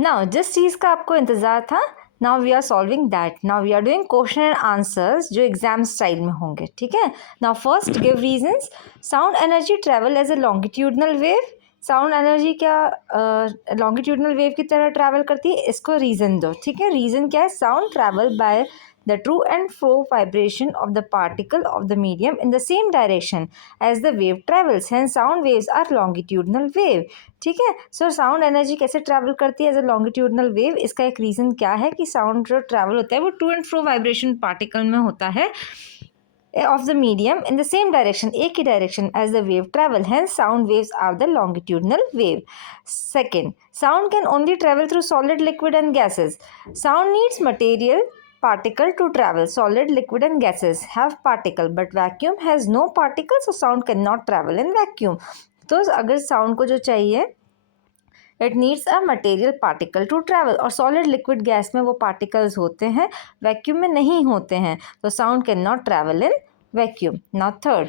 Now जिस चीज़ का आपको इंतज़ार था, now we are solving that. Now we are doing question and answers जो एग्जाम स्टाइल में होंगे, ठीक है। Now first give reasons. Sound energy travel as a longitudinal wave. Sound energy क्या लॉन्गिट्यूडनल वेव की तरह ट्रैवल करती है, इसको रीज़न दो, ठीक है। रीज़न क्या है? Sound travel by the to and fro vibration of the particle of the medium in the same direction as the wave travels, hence sound waves are longitudinal wave, ठीक है। सो साउंड एनर्जी कैसे travel करती है as a longitudinal wave? इसका एक reason क्या है कि साउंड जो ट्रैवल होता है वो to and fro vibration particle में होता है of the medium in the same direction, एक ही direction as the wave travel, hence sound waves are the longitudinal wave. Second, sound can only travel through solid, liquid and gases. Sound needs material particle to travel. Solid, liquid and gases have particle, but vacuum has no particle, so sound cannot travel in vacuum. तो अगर sound को जो चाहिए, it needs a material particle to travel, और solid liquid gas में वो particles होते हैं, वैक्यूम में नहीं होते हैं, तो sound can not travel in vacuum. Now third,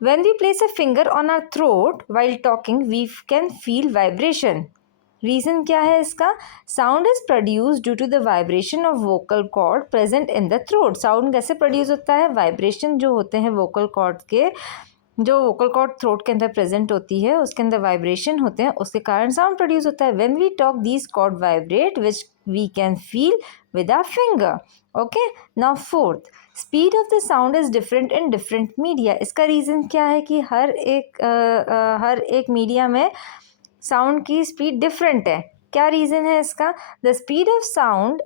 when we place a finger on our throat while talking we can feel vibration. Reason क्या है इसका? Sound is produce due to the vibration of vocal cord present in the throat. Sound कैसे produce होता है? Vibration जो होते हैं vocal cord के, जो वोकल कॉर्ड थ्रोट के अंदर प्रेजेंट होती है, उसके अंदर वाइब्रेशन होते हैं, उसके कारण साउंड प्रोड्यूस होता है। When we talk these cord vibrate which we can feel with our finger. Okay, now fourth, speed of the sound is different in different media. इसका रीज़न क्या है कि हर एक मीडिया में साउंड की स्पीड डिफरेंट है। क्या रीज़न है इसका? The speed of sound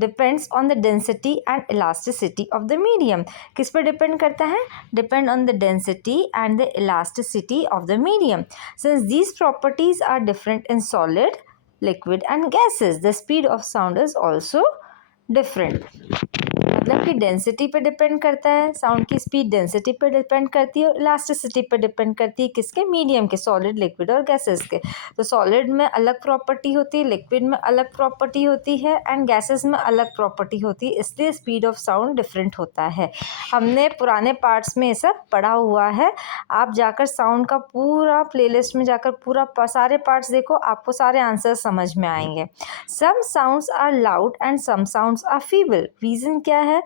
depends on the density and elasticity of the medium. किस पर डिपेंड करता है? Depend on the density and the elasticity of the medium. Since these properties are different in solid, liquid and gases, the speed of sound is also different. मतलब कि density पे depend करता है, sound की speed density पे depend करती है, elasticity पे डिपेंड करती है, किसके? मीडियम के, सॉलिड, लिक्विड और गैसेस के। तो सॉलिड में अलग प्रॉपर्टी होती है, लिक्विड में अलग प्रॉपर्टी होती है एंड गैसेस में अलग प्रॉपर्टी होती है, इसलिए स्पीड ऑफ साउंड डिफरेंट होता है। हमने पुराने पार्ट्स में ये सब पढ़ा हुआ है। आप जाकर साउंड का पूरा प्लेलिस्ट में जाकर पूरा सारे पार्ट्स देखो, आपको सारे आंसर समझ में आएंगे। Some sounds are loud and some sounds are feeble. Reason क्या है?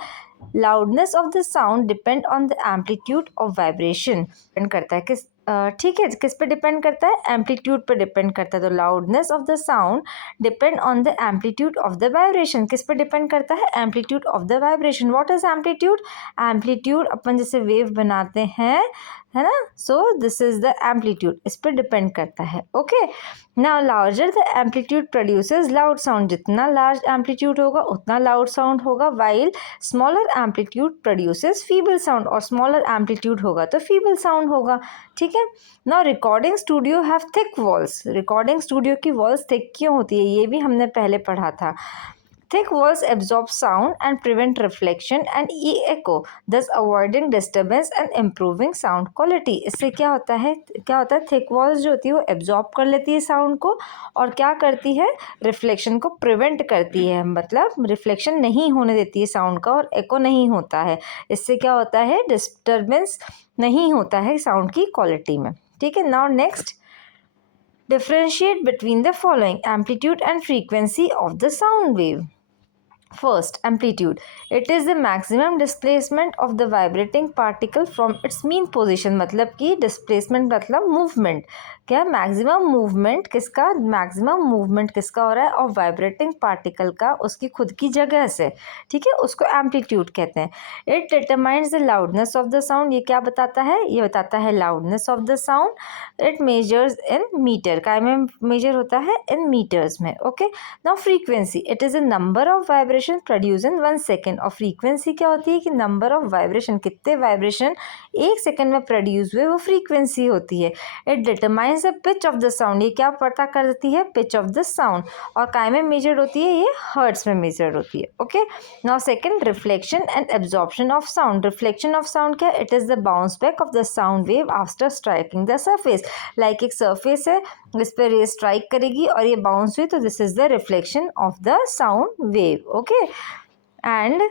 Loudness of the sound depend on the amplitude of vibration. Depend करता है किस ठीक है, किस पे डिपेंड करता है? एम्पलीट्यूड पे डिपेंड करता है। तो loudness of the sound depend on the amplitude of the vibration. किस पे डिपेंड करता है? Amplitude of the vibration. What is amplitude? Amplitude अपन जैसे वेव बनाते हैं, है ना, so this is the amplitude, इस पर डिपेंड करता है। Okay, now larger the amplitude produces loud sound. जितना लार्ज एम्पलीट्यूड होगा उतना लाउड साउंड होगा, while smaller amplitude produces feeble sound, और स्मॉलर एम्पलीट्यूड होगा तो फीबल साउंड होगा, ठीक है। Now recording studio have thick walls. Recording studio की वॉल्स थिक क्यों होती है? ये भी हमने पहले पढ़ा था। Thick walls absorb sound and prevent reflection and echo, thus avoiding disturbance and improving sound quality. इससे क्या होता है? थिक वॉल्स जो होती है वो एब्जॉर्ब कर लेती है साउंड को, और क्या करती है? रिफ्लेक्शन को प्रिवेंट करती है, मतलब रिफ्लेक्शन नहीं होने देती है साउंड का, और एको नहीं होता है। इससे क्या होता है? डिस्टर्बेंस नहीं होता है साउंड की क्वालिटी में, ठीक है। Now next, differentiate between the following: amplitude and frequency of the sound wave. First, amplitude. It is the maximum displacement of the vibrating particle from its mean position. मतलब कि displacement मतलब movement. क्या? Maximum movement किसका? Maximum movement किसका हो रहा है? और वाइब्रेटिंग पार्टिकल का उसकी खुद की जगह से, ठीक है, उसको एम्पलीट्यूड कहते हैं। It determines the loudness of the sound. ये क्या बताता है? ये बताता है loudness of the sound. It measures in meter. काय में मेजर होता है? इन मीटर्स में। Okay, now frequency. It is a number of vibration produce in 1 second. और फ्रीक्वेंसी क्या होती है? कि नंबर ऑफ वाइब्रेशन, कितने वाइब्रेशन 1 सेकेंड में प्रोड्यूस हुए, वो फ्रीक्वेंसी होती है। It determines the pitch of the sound. ये क्या पता करती है? Pitch of the sound. और काय में मेजर्ड होती है? ये हर्ट्स में मेजर्ड होती है। Okay, now second, reflection and absorption of sound. Reflection of sound क्या? It is the bounce back of the sound wave after striking the surface. Like एक सरफेस है, इस पर रे स्ट्राइक करेगी और ये बाउंस हुई, तो this is the reflection of the sound wave. Okay, and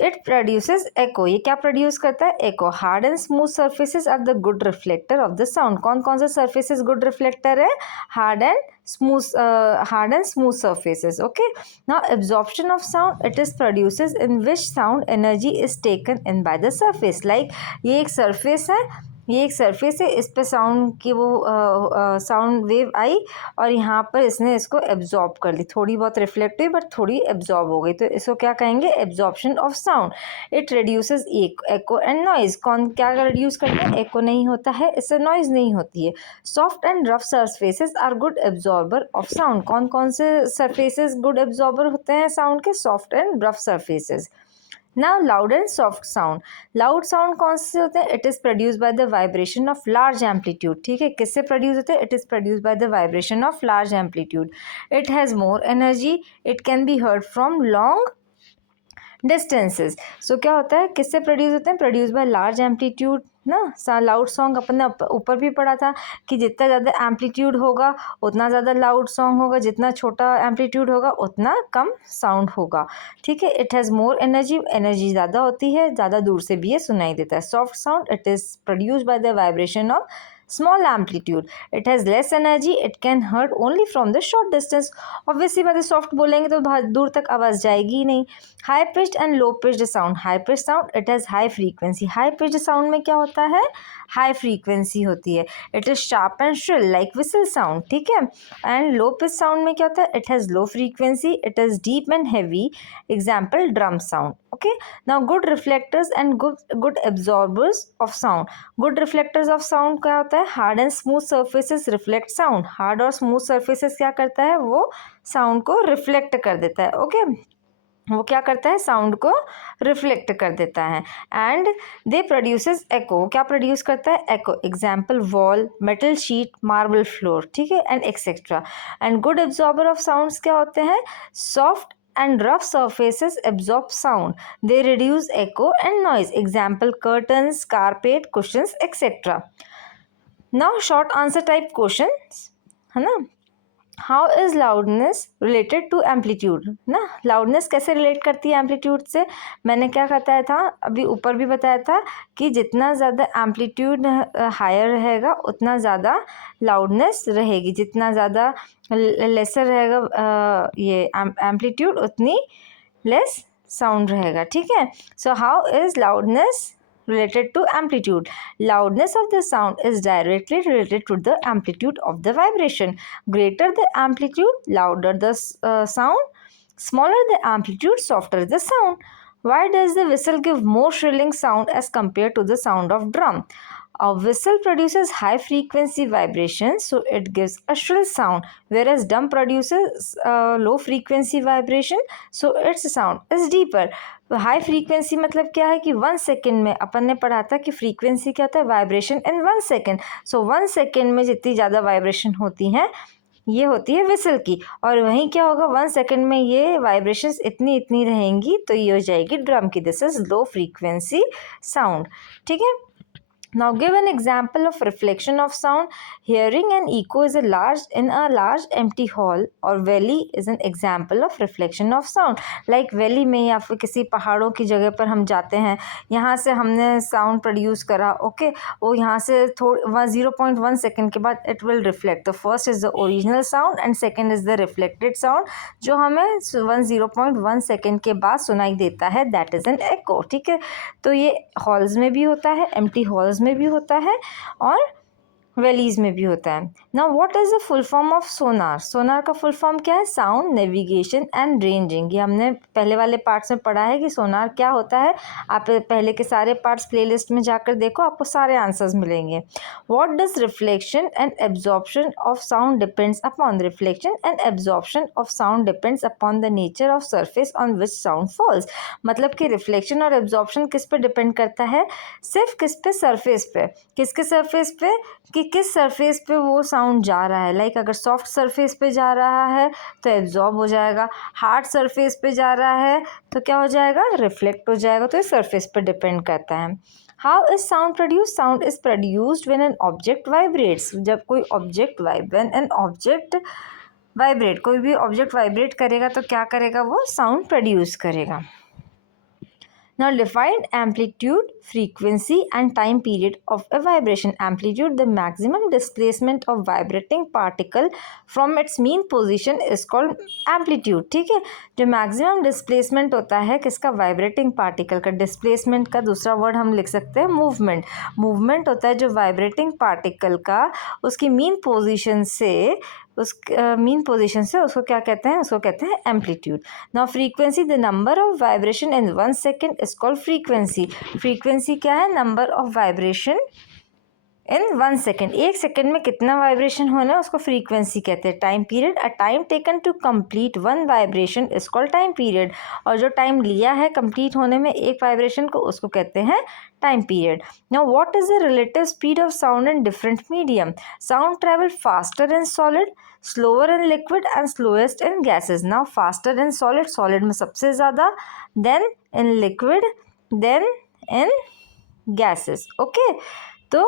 it produces echo, ये क्या प्रोड्यूस करता है? Echo. Hard and smooth surfaces are the good reflector of the sound. कौन कौन से सर्फेसेस गुड रिफ्लेक्टर है? Hard and smooth surfaces. Okay, now absorption of sound, it is produces in which sound energy is taken in by the surface. Like ये एक surface है, ये एक surface है, इस पे साउंड की वो साउंड वेव आई और यहाँ पर इसने इसको एब्जॉर्ब कर ली, थोड़ी बहुत रिफ्लेक्ट हुई बट थोड़ी एब्जॉर्ब हो गई, तो इसको क्या कहेंगे? Absorption of sound. It reduces echo and noise. कौन क्या रिड्यूस करता है? एको नहीं होता है, इससे नॉइज नहीं होती है। Soft and rough surfaces are good absorber of sound. कौन कौन से सरफेसेस गुड एब्जॉर्बर होते हैं साउंड के? Soft and rough surfaces. Now loud and soft sound. Loud sound कौन से होते हैं? It is produce by the vibration of large amplitude. ठीक है, किससे प्रोड्यूस होते हैं? It is produce by the vibration of large amplitude. It has more energy, it can be heard from long distances. So क्या होता है, किससे produce होते हैं? प्रोड्यूस बाय लार्ज एम्पलीट्यूड ना। लाउड सॉन्ग अपन ने ऊपर भी पढ़ा था कि जितना ज़्यादा एम्पलीट्यूड होगा उतना ज़्यादा लाउड सॉन्ग होगा, जितना छोटा एम्पलीट्यूड होगा उतना कम साउंड होगा। ठीक है, it has more energy, energy ज़्यादा होती है, ज़्यादा दूर से भी ये सुनाई देता है। Soft sound, it is produce by the vibration of small amplitude. It has less energy, it can heard only from the short distance. Obviously बात है, सॉफ्ट बोलेंगे तो बहुत दूर तक आवाज़ जाएगी ही नहीं। High pitched and low pitched sound. High pitched sound, it has high frequency. High pitched sound में क्या होता है? हाई फ्रीक्वेंसी होती है। It is sharp and shrill like whistle sound. ठीक है, एंड लो पिच साउंड में क्या होता है? It has low frequency, it is deep and heavy. Example drum sound. Okay, now good reflectors and good absorbers of sound. Good reflectors of sound क्या होता है? Hard and smooth surfaces reflect sound. Hard और smooth surfaces क्या करता है? वो sound को reflect कर देता है। ओके, वो क्या करता है? साउंड को रिफ्लेक्ट कर देता है। And they produces echo. क्या प्रोड्यूस करता है? Echo. Example wall, metal sheet, marble floor. ठीक है, and etcetera. And good absorber of sounds क्या होते हैं? Soft and rough surfaces absorb sound. They reduce echo and noise. Example curtains, carpet, cushions, etc. Now short answer type questions, है ना? How is loudness related to amplitude ना। Loudness कैसे relate करती है amplitude से? मैंने क्या बताया था अभी ऊपर भी बताया था कि जितना ज़्यादा एम्पलीट्यूड हायर रहेगा उतना ज़्यादा लाउडनेस रहेगी, जितना ज़्यादा लेसर रहेगा ये एम्पलीट्यूड उतनी लेस साउंड रहेगा। ठीक है, so how is loudness related to amplitude? Loudness of the sound is directly related to the amplitude of the vibration. Greater the amplitude, louder the sound. Smaller the amplitude, softer the sound. Why does the whistle give more shrilling sound as compared to the sound of drum? A whistle produces high frequency vibrations, so it gives a shrill sound, whereas drum produces low frequency vibration, so its sound is deeper. High frequency मतलब क्या है कि 1 second में अपन ने पढ़ा था कि frequency क्या होता है? Vibration in 1 second. So 1 second में जितनी ज़्यादा वाइब्रेशन होती हैं ये होती है विसल की, और वहीं क्या होगा 1 सेकेंड में ये वाइब्रेशंस इतनी रहेंगी तो ये हो जाएगी ड्रम की। This is low frequency sound. ठीक है, now give an example of reflection of sound. Hearing an echo is in a large empty hall, or valley is an example of reflection of sound. Like valley में या फिर किसी पहाड़ों की जगह पर हम जाते हैं, यहाँ से हमने साउंड प्रोड्यूस करा। ओके, वो यहाँ से 0.1 सेकेंड के बाद it will reflect. The first is the original sound and second is the reflected sound, जो हमें 0.1 सेकेंड के बाद सुनाई देता है, दैट इज एन एको। ठीक है, तो ये हॉल्स में भी होता है, एम्प्टी हॉल्स में भी होता है और वैलीज में भी होता है। Now what is the full form of sonar? Sonar का फुल फॉर्म क्या है? Sound, navigation and ranging. ये हमने पहले वाले पार्ट्स में पढ़ा है कि सोनार क्या होता है। आप पहले के सारे पार्ट्स प्लेलिस्ट में जाकर देखो, आपको सारे आंसर्स मिलेंगे। What does reflection and absorption of sound depends upon? Reflection and absorption of sound depends upon the nature of surface on which sound falls. मतलब कि रिफ्लेक्शन और एब्जॉर्प्शन किस पे डिपेंड करता है? सिर्फ किस पे? सरफेस पे। किसके सरफेस पे? कि किस सरफेस पे वो साउंड जा रहा है। लाइक अगर सॉफ्ट सरफेस पे जा रहा है तो एब्जॉर्ब हो जाएगा, हार्ड सरफेस पे जा रहा है तो क्या हो जाएगा? रिफ्लेक्ट हो जाएगा। तो ये सरफेस पे डिपेंड करता है। How is sound produce? Sound is produced when an object vibrates. जब कोई object when an object vibrate, कोई भी ऑब्जेक्ट वाइब्रेट करेगा तो क्या करेगा? वो साउंड प्रोड्यूस करेगा। Now define amplitude, frequency and time period of a vibration. Amplitude, the maximum displacement of vibrating particle from its mean position is called amplitude. ठीक है, जो मैक्सिमम डिस्प्लेसमेंट होता है किसका, वाइब्रेटिंग पार्टिकल का. डिस्प्लेसमेंट का दूसरा वर्ड हम लिख सकते हैं मूवमेंट. मूवमेंट होता है जो वाइब्रेटिंग पार्टिकल का उसकी मीन पोजीशन से उसको क्या कहते हैं, उसको कहते हैं amplitude. Now frequency, the number of vibration in 1 second is called frequency. Frequency क्या है, number of vibration in 1 second. 1 second में कितना वाइब्रेशन होना है उसको फ्रीक्वेंसी कहते हैं. Time period, a time taken to complete 1 vibration is called time period. और जो टाइम लिया है कंप्लीट होने में एक वाइब्रेशन को उसको कहते हैं time period. Now what is the relative speed of sound in different medium. Sound travel faster in solid, slower in liquid and slowest in gases. Now faster in solid, solid में सबसे ज़्यादा, then in liquid, then in gases. Okay, तो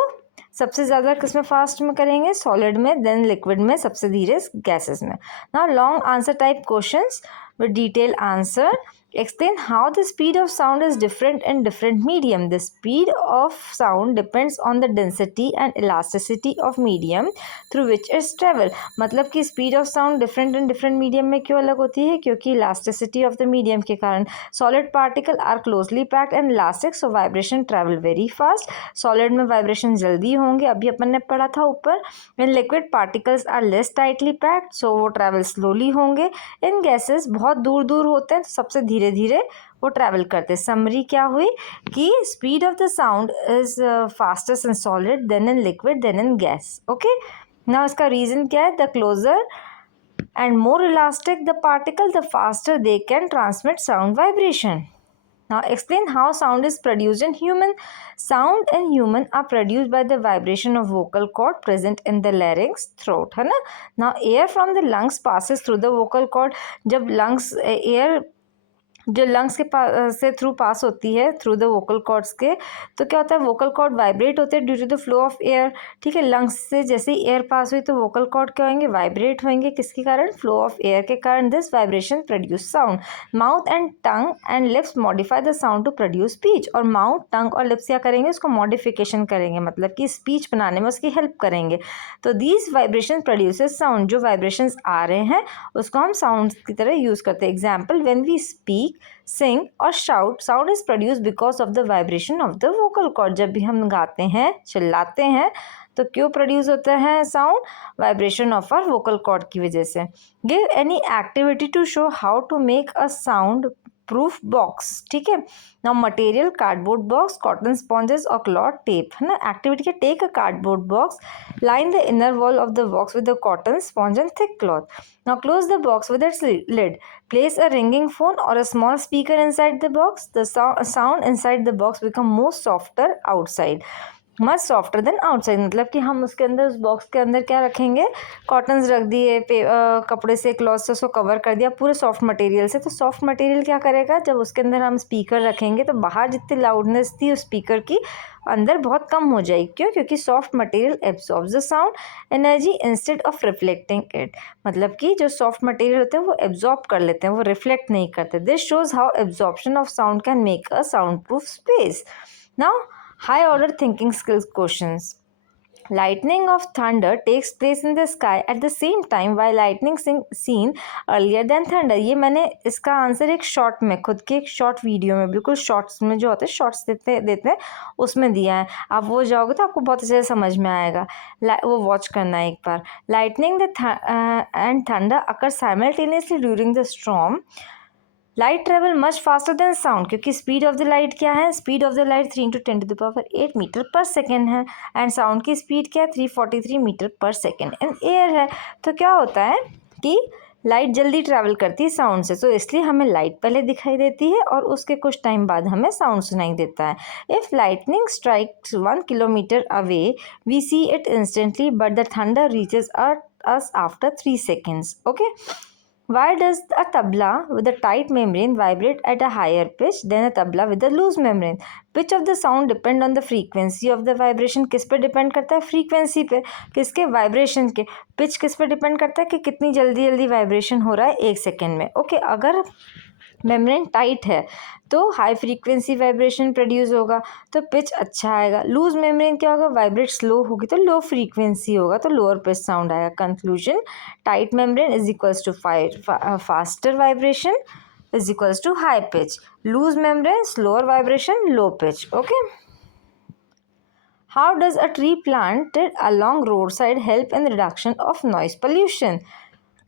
सबसे ज़्यादा किस में fast में करेंगे, सॉलिड में, देन लिक्विड में, सबसे धीरे गैसेस में. Now long answer type questions with detail answer. Explain how the speed of sound is different in different medium. The speed of sound depends on the density and elasticity of medium through which it's travel. मतलब कि speed of sound different in different medium में क्यों अलग होती है, क्योंकि elasticity of the medium के कारण. Solid particle are closely packed and elastic, so vibration travel very fast. Solid में vibration जल्दी होंगे, अभी अपन ने पढ़ा था ऊपर. When liquid particles are less tightly packed, so वो travel slowly होंगे. In gases बहुत दूर दूर होते हैं, तो सबसे धीरे धीरे वो ट्रैवल करते हैं. समरी क्या हुई कि speed of the sound is fastest in solid, then in liquid, then in gas. Okay, now इसका रीजन क्या है, the closer and more elastic the particle, the faster they can transmit sound vibration. Now explain how sound is produced in human. Sound in human are produced by the vibration of vocal cord present in the larynx, throat, है ना. Now air from the lungs passes through the vocal cord. जब lungs air जो lungs के से through pass होती है through the vocal cords के, तो क्या होता है, वोकल कॉर्ड वाइब्रेट होते हैं due to the flow of air. ठीक है, लंग्स से जैसे ही एयर पास हुई तो वोकल कॉर्ड क्या होंगे, वाइब्रेट होंगे. किसके कारण, फ्लो ऑफ एयर के कारण. This vibration produce sound. Mouth and tongue and lips modify the sound to produce speech. और माउथ, टंग और लिप्स क्या करेंगे, उसको मॉडिफिकेशन करेंगे, मतलब कि स्पीच बनाने में उसकी हेल्प करेंगे. तो दीज वाइब्रेशन प्रोड्यूसेस साउंड. जो वाइब्रेशंस आ रहे हैं उसको हम साउंड की तरह यूज़ करते हैं. Example, when we speak, sing और shout, sound is produce because of the vibration of the vocal cord. जब भी हम गाते हैं, चिल्लाते हैं, तो क्यों प्रोड्यूस होता है sound, vibration of our vocal cord की वजह से. Give any activity to show how to make a sound proof box. ठीक है, now material, cardboard box, cotton sponges और क्लॉथ टेप, है ना. एक्टिविटी के, take a cardboard box, line the inner wall of the box with the cotton sponge and thick cloth. Now close the box with its lid. Place a ringing phone or a small speaker inside the box. The sound inside the box become more softer outside. Much softer then outside. मतलब कि हम उसके अंदर, उस box के अंदर क्या रखेंगे, कॉटन्स रख दिए, कपड़े से, क्लॉथ से उसको कवर कर दिया पूरे सॉफ्ट मटेरियल से. तो सॉफ्ट मटेरियल क्या करेगा, जब उसके अंदर हम स्पीकर रखेंगे तो बाहर जितनी लाउडनेस थी उस स्पीकर की अंदर बहुत कम हो जाएगी. क्यों, क्योंकि soft material absorbs the sound energy instead of reflecting it. मतलब कि जो सॉफ्ट मटेरियल होते हैं वो एब्जॉर्ब कर लेते हैं, वो रिफ्लेक्ट नहीं करते. This shows how absorption of sound can make a sound proof space. Now high order thinking skills questions. Lightning of thunder takes place in the sky at the same time while lightning seen earlier than thunder. ये मैंने इसका answer एक short में, खुद के एक short video में, बिल्कुल शॉर्ट्स में जो होते हैं, शॉर्ट्स देते हैं उसमें दिया है. आप वो जाओगे तो आपको बहुत अच्छे से समझ में आएगा, वो वॉच करना है एक बार. Lightning and thunder occur simultaneously during the storm. Light travel much faster than sound, क्योंकि स्पीड ऑफ द लाइट क्या है, speed of the light 3 × 10⁸ metre per second है. एंड साउंड की स्पीड क्या है, 343 metre per second in air है. तो क्या होता है कि लाइट जल्दी ट्रैवल करती है साउंड से, तो इसलिए हमें लाइट पहले दिखाई देती है और उसके कुछ टाइम बाद हमें साउंड सुनाई देता है. If lightning strikes 1 kilometre away we see it instantly but the thunder reaches us after 3 seconds. Okay, why does a tabla with a tight membrane vibrate at a higher pitch than a tabla with a loose membrane? Pitch of the sound depend on the frequency of the vibration. किस पे depend करता है, frequency पे. किसके, vibration के. Pitch किस पे depend करता है कि कितनी जल्दी जल्दी वाइब्रेशन हो रहा है 1 सेकेंड में. ओके, अगर मेम्ब्रेन टाइट है तो हाई फ्रीक्वेंसी वाइब्रेशन प्रोड्यूस होगा, तो पिच अच्छा आएगा। लूज मेम्ब्रेन क्या होगा, वाइब्रेट स्लो होगी तो लो फ्रीक्वेंसी होगा, तो लोअर पिच साउंड आएगा। Conclusion, tight membrane is equals to faster vibration is equals to high pitch, loose membrane slower vibration low pitch. Okay, how does a tree planted along roadside help in the reduction of noise pollution?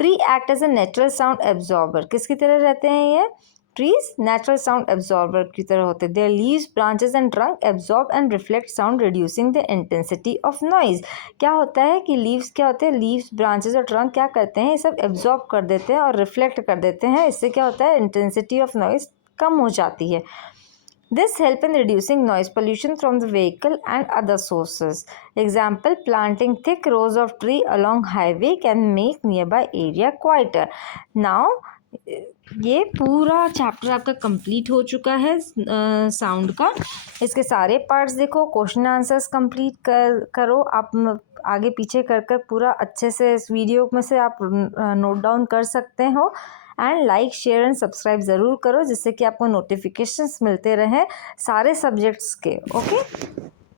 Tree act as a natural sound absorber. किसकी तरह रहते हैं ये? Trees natural sound absorber की तरह होते हैं. Their leaves, branches and trunk absorb and reflect sound, reducing the intensity of noise. क्या होता है कि leaves क्या होते हैं? Leaves, branches और trunk क्या करते हैं? ये सब absorb कर देते हैं और reflect कर देते हैं. इससे क्या होता है? Intensity of noise कम हो जाती है. This help in reducing noise pollution from the vehicle and other sources. Example, planting thick rows of tree along highway can make nearby area quieter. Now, ये पूरा चैप्टर आपका कंप्लीट हो चुका है sound का. इसके सारे पार्ट्स देखो, क्वेश्चन आंसर्स कंप्लीट करो. आप आगे पीछे कर कर पूरा अच्छे से इस वीडियो में से आप नोट डाउन कर सकते हो. And like, share and subscribe ज़रूर करो जिससे कि आपको नोटिफिकेशंस मिलते रहें सारे सब्जेक्ट्स के. ओके.